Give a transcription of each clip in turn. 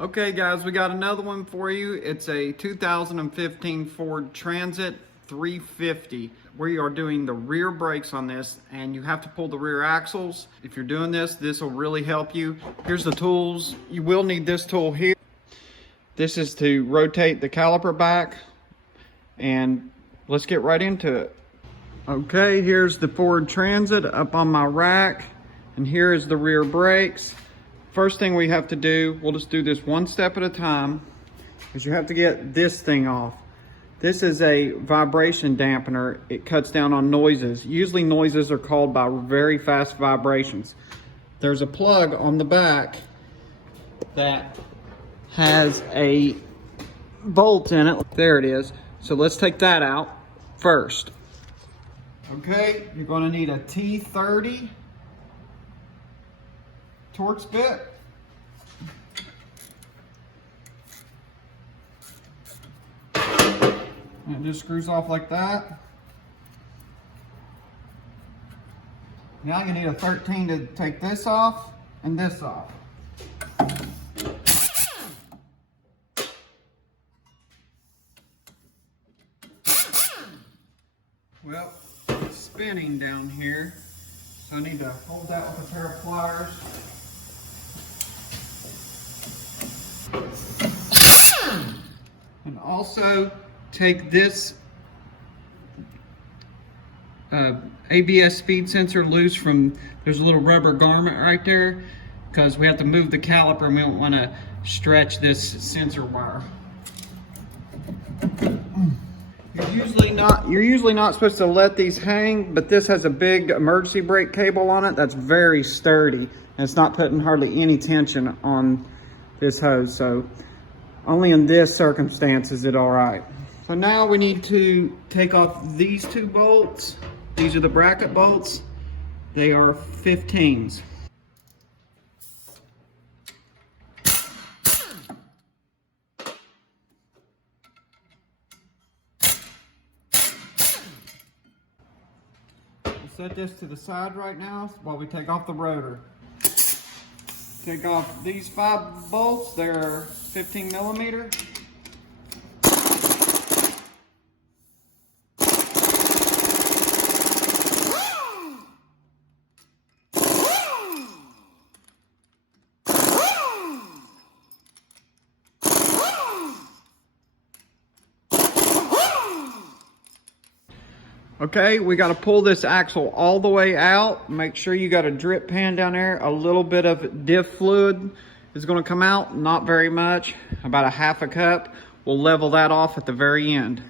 Okay guys, we got another one for you. It's a 2015 Ford Transit 350. We are doing the rear brakes on this, and you have to pull the rear axles. If you're doing this, this will really help you. Here's the tools. You will need this tool here. This is to rotate the caliper back, and let's get right into it. Okay, here's the Ford Transit up on my rack, and here is the rear brakes. First thing we have to do, we'll just do this one step at a time, is you have to get this thing off. This is a vibration dampener. It cuts down on noises. Usually noises are caused by very fast vibrations. There's a plug on the back that has a bolt in it. There it is. So let's take that out first. Okay, you're going to need a T30 Torx bit. And it just screws off like that. Now you need a 13 to take this off and this off. Well, it's spinning down here, so I need to hold that with a pair of pliers. And also take this ABS speed sensor loose from, there's a little rubber garment right there, because we have to move the caliper and we don't want to stretch this sensor wire. You're usually not supposed to let these hang, but this has a big emergency brake cable on it that's very sturdy, and it's not putting hardly any tension on this hose, so only in this circumstance is it all right. So now we need to take off these two bolts. These are the bracket bolts. They are 15s. We'll set this to the side right now while we take off the rotor. Take off these 5 bolts. They're 15 millimeter. Okay, we got to pull this axle all the way out. Make sure you got a drip pan down there. A little bit of diff fluid is going to come out, not very much, about a half a cup. We'll level that off at the very end.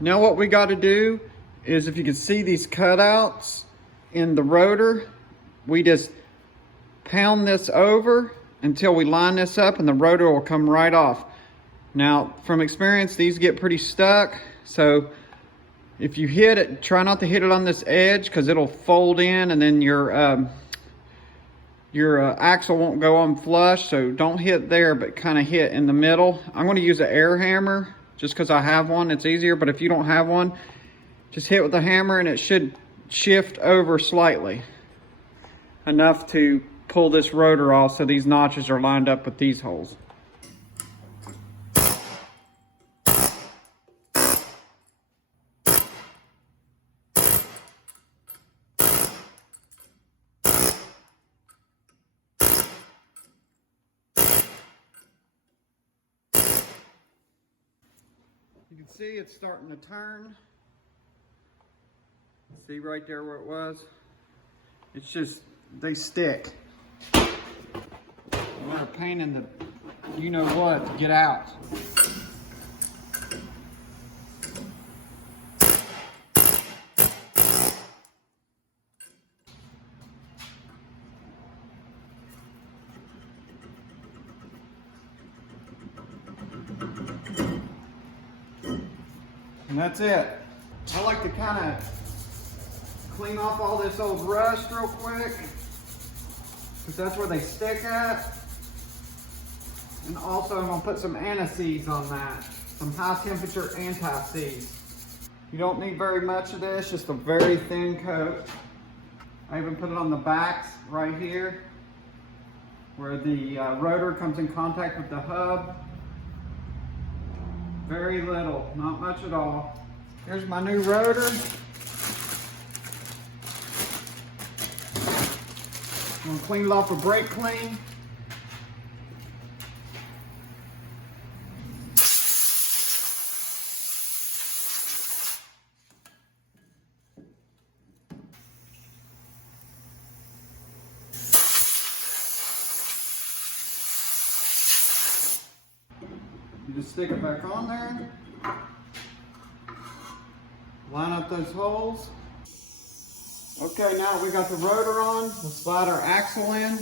Now what we got to do is, if you can see these cutouts in the rotor, we just pound this over until we line this up and the rotor will come right off. Now from experience, these get pretty stuck, so if you hit it, try not to hit it on this edge because it'll fold in and then your axle won't go on flush, so don't hit there, but kind of hit in the middle. I'm going to use an air hammer just because I have one. It's easier, but if you don't have one, just hit with the hammer and it should shift over slightly, enough to pull this rotor off so these notches are lined up with these holes. You can see it's starting to turn. See right there where it was? It's just, they stick. They're a pain in the you know what to get out. And that's it. I like to kind of clean off all this old rust real quick, because that's where they stick at. And also I'm gonna put some anti-seize on that. Some high temperature anti-seize. You don't need very much of this, just a very thin coat. I even put it on the backs right here, where the rotor comes in contact with the hub. Very little, not much at all. Here's my new rotor. I'm gonna clean it off with brake clean. You just stick it back on there. Line up those holes. Okay, now we got the rotor on. We'll slide our axle in.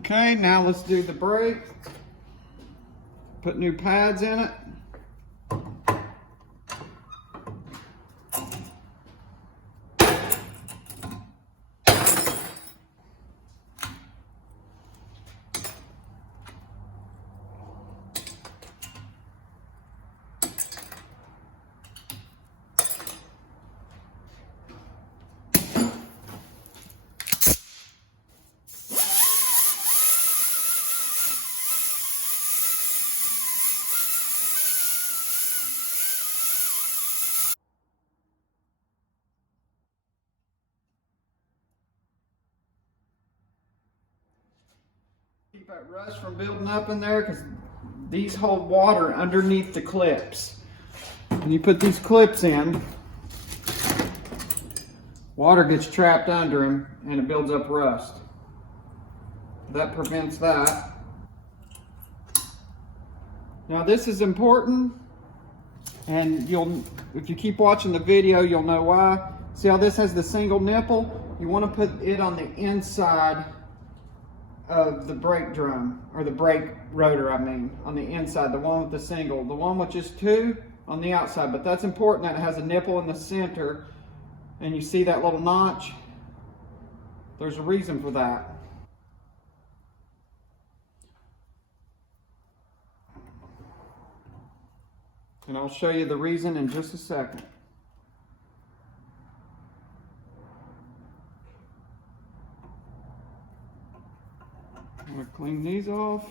Okay, now let's do the brake. Put new pads in it. Keep that rust from building up in there, because these hold water underneath the clips. When you put these clips in, water gets trapped under them and it builds up rust. That prevents that. Now this is important, and if you keep watching the video, you'll know why. See how this has the single nipple? You want to put it on the inside of the brake drum, or the brake rotor, I mean, on the inside, the one with the single. The one with just two on the outside, but that's important that it has a nipple in the center, and you see that little notch? There's a reason for that. And I'll show you the reason in just a second. I'm going to clean these off,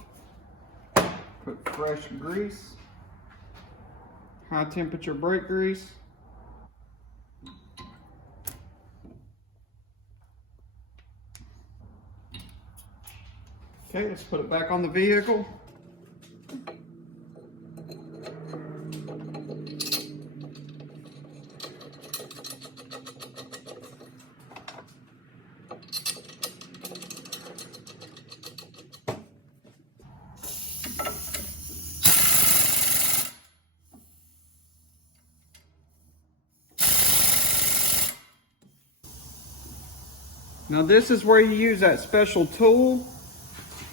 put fresh grease, high temperature brake grease. Okay, let's put it back on the vehicle. Now this is where you use that special tool.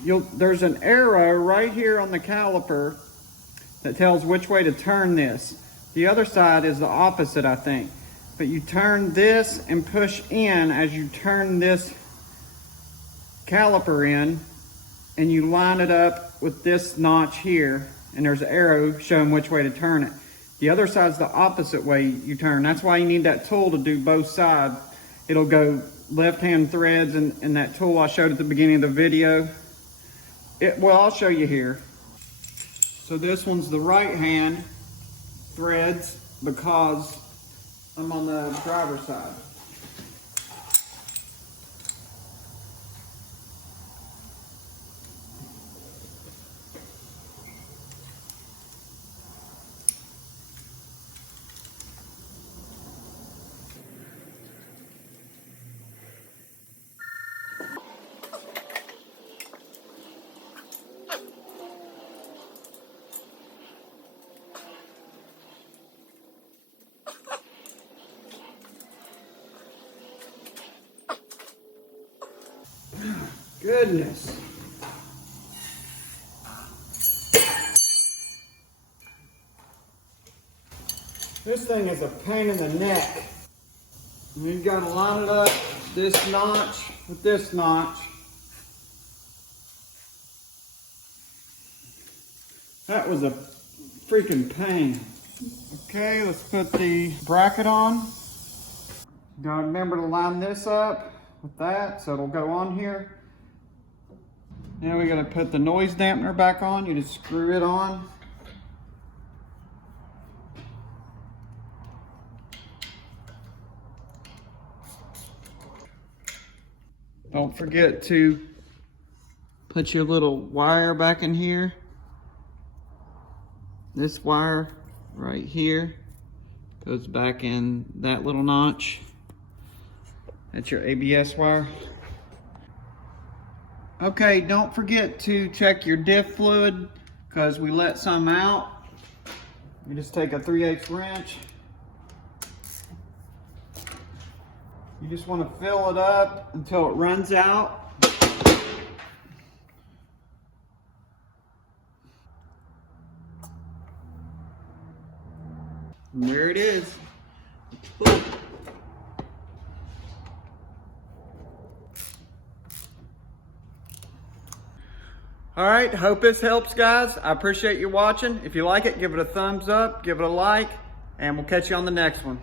There's an arrow right here on the caliper that tells which way to turn this. The other side is the opposite, I think. But you turn this and push in as you turn this caliper in, and you line it up with this notch here, and there's an arrow showing which way to turn it. The other side's the opposite way you turn. That's why you need that tool to do both sides. It'll go left-hand threads and that tool I showed at the beginning of the video. Well, I'll show you here. So this one's the right hand threads because I'm on the driver's side. Goodness. This thing is a pain in the neck. You gotta line it up, this notch with this notch. That was a freaking pain. Okay, let's put the bracket on. You gotta remember to line this up with that so it'll go on here. Now we gotta put the noise dampener back on. You just screw it on. Don't forget to put your little wire back in here. This wire right here goes back in that little notch. That's your ABS wire. Okay, don't forget to check your diff fluid because we let some out. You just take a 3/8 wrench. You just want to fill it up until it runs out. And there it is. All right, hope this helps, guys. I appreciate you watching. If you like it, give it a thumbs up, give it a like, and we'll catch you on the next one.